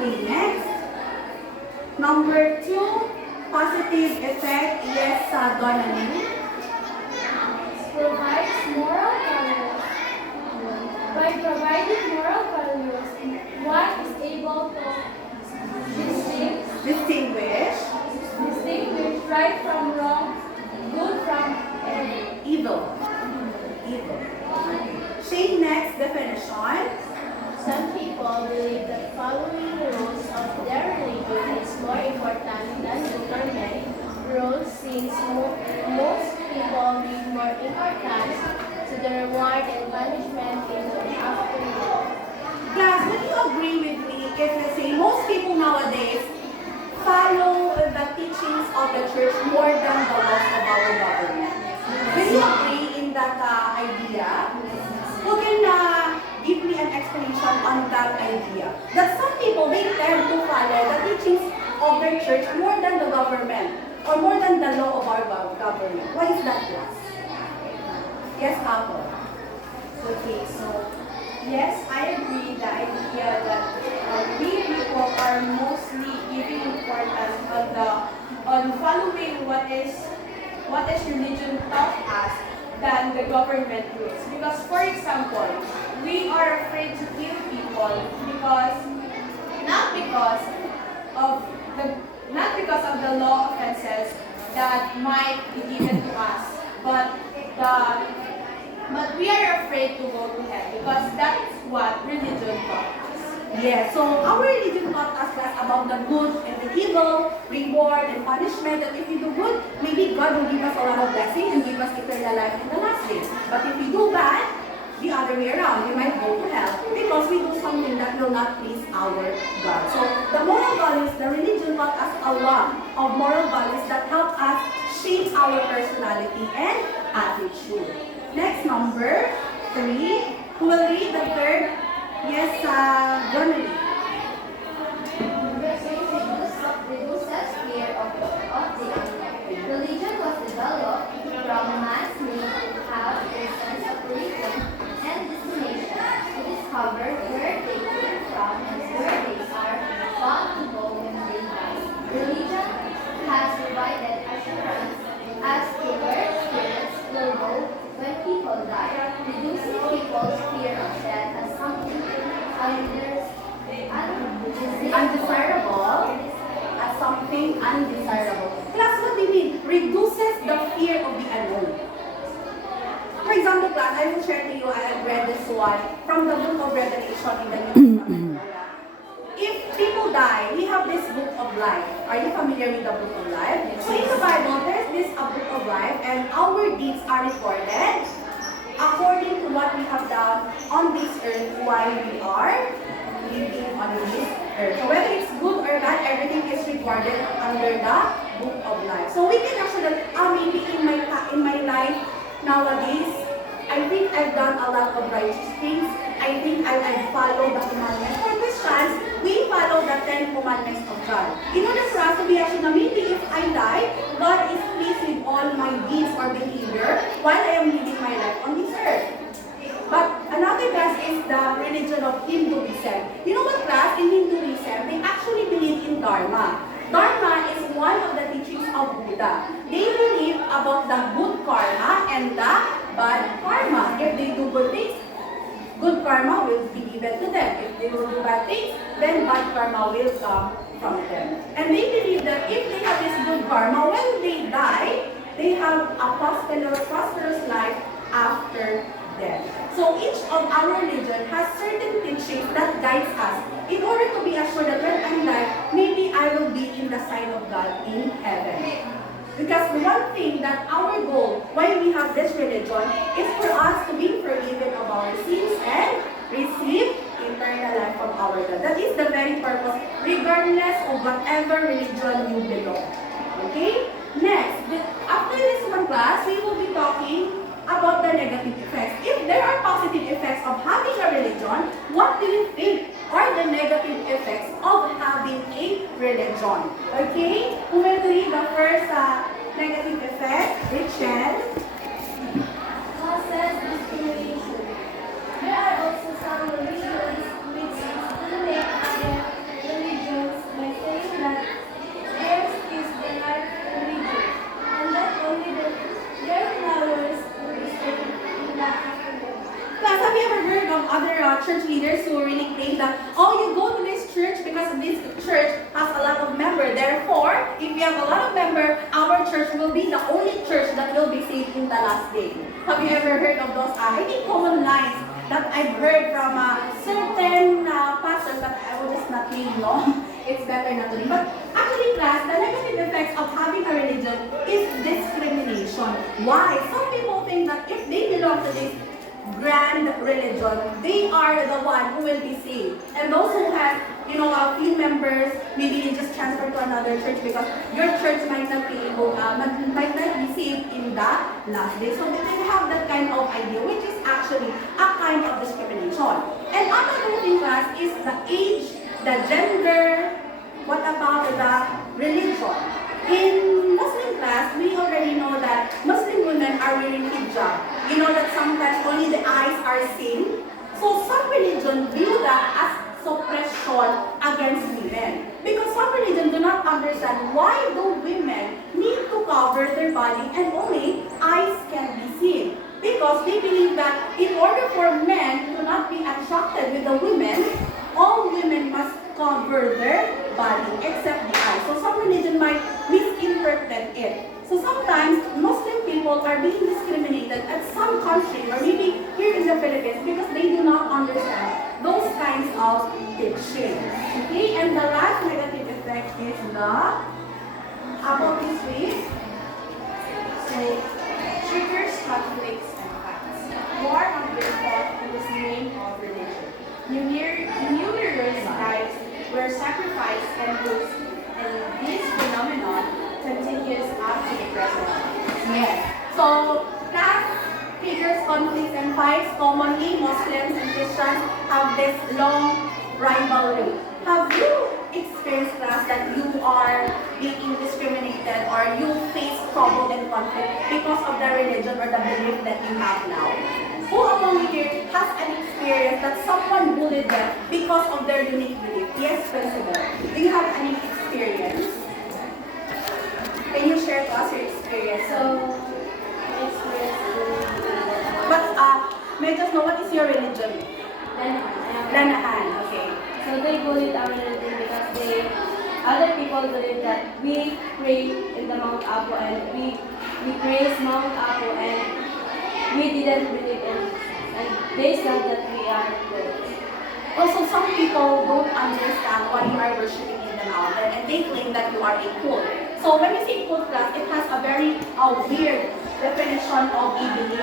Okay, next. Number 2, positive effect. Yes, Donnelly. Provides moral values. By providing moral values, one is able to Distinguish distinguish right from wrong, good from evil. evil. Okay. Shane, next definition. Some people believe that following the rules of their religion is more important than government rules, since most people give more importance to the reward and punishment in the afterlife. Class, would you agree with me if I say most people nowadays follow the teachings of the church more than the laws of our government? Will you agree in that idea? Who can give me an explanation on that idea? That some people, they tend to follow the teachings of their church more than the government or more than the law of our government. Why is that, class? Yes, Apple. Okay, so yes, I agree the idea that we people are mostly giving importance on following what is religion taught us than the government rules. Because for example, we are afraid to kill people because not because of the law offenses that might be given to us, but we are afraid to go to hell because that's what religion taught us. Yes, so our religion taught us class about the good and the evil, reward and punishment, that if we do good, maybe God will give us a lot of blessing and give us eternal life in the last day. But if we do bad, the other way around, we might go to hell because we do something that will not please our God. So the moral values, the religion taught us a lot of moral values that help us shape our personality and attitude. Next, number 3. Who will read the third? Yes, Donnelly. Reduces fear of the unknown. Religion was developed from man's need to have a sense of origin and destination, to discover where they came from and where they are bound to go when they die. Religion has provided assurance as to where spirits will go when people die, reducing people's fear of death as something Undesirable. As something undesirable. Class, what do you mean? Reduces the fear of the unknown. For example, class, I will share to you, I have read this one from the book of Revelation in the New Testament. If people die, we have this book of life. Are you familiar with the book of life? So in the Bible, there's this book of life, and our deeds are recorded according to what we have done on this earth while we are living on this earth. So whether it's good or bad, everything is recorded under the book of life. So we can actually, maybe in my life nowadays, I think I've done a lot of righteous things. I think I follow the commandments. For Christians, we follow the 10 commandments of God. In order for us to be actually, maybe if I die, God is pleased with all my deeds or behavior while I am living my life on this earth. But another class is the religion of Hinduism. You know what, class? In Hinduism, they actually believe in Dharma. Dharma is one of the teachings of Buddha. They believe about the good karma and the bad karma. If they do good things, good karma will be given to them. If they will do bad things, then bad karma will come from them. And they believe that if they have this good karma, when they die, they have a prosperous life after death. So each of our religion has certain teachings that guides us in order to be assured that when I die, maybe I will be in the sight of God in heaven. Because one thing that our goal, why we have this religion, is for us to be forgiven of our sins and receive eternal life from our God. That is the very purpose, regardless of whatever religion you belong. Okay? Next, after this one class, we will be talking about the negative effects. If there are positive effects of having a religion, what do you think are the negative effects of having a religion? Okay? Who will read the first negative effect? Rachel? Causes discrimination. There are also some religions which discriminate against religious heard of other church leaders who really claim that, oh, you go to this church because this church has a lot of members. Therefore, if we have a lot of members, our church will be the only church that will be saved in the last day. Have you ever heard of those, I think, common lines that I've heard from certain pastors that I will just not name, no? It's better not to name. But actually, class, the negative effects of having a religion is discrimination. Why? Some people think that if they belong to this grand religion, they are the one who will be saved. And those who have, a few members, maybe they just transfer to another church because your church might not be able, might not be saved in the last day. So they have that kind of idea, which is actually a kind of discrimination. And another thing, class, is the age, the gender, what about the religion? In Muslim class, we already know that Muslim women are wearing hijab. You know that sometimes only the eyes are seen. So some religion view that as suppression against women. Because some religion do not understand why do women need to cover their body and only eyes can be seen. Because they believe that in order for men to not be attracted with the women, all women must cover their body except the eyes. So some religion might misinterpret it. So sometimes Muslim people are being discriminated at some country or maybe here in the Philippines because they do not understand those kinds of teaching. Okay, and the last negative effect is the apophis. So triggers, conflicts, and fights. War on the thought in the name of religion. Numerous lives were sacrificed and lost, and this phenomenon continues up to the present time. Yes. So, class, triggers, conflicts, and fights. Commonly, Muslims and Christians have this long rivalry. Have you experienced, class, that you are being discriminated or you face trouble and conflict because of the religion or the belief that you have now? Who among you here has an experience that someone bullied them because of their unique belief? Yes, Principal. Do you have any experience? Can you share to us your experience? But may I just know what is your religion? Lanahan. Okay. So they bullied our religion because other people believe that we pray in the Mount Apo and we praise Mount Apo and we didn't believe in, and they said that we are good. Also, some people don't understand why you are worshiping in the mountain and they claim that you are a cult. So when we say cult, class, it has a very weird definition of a belief.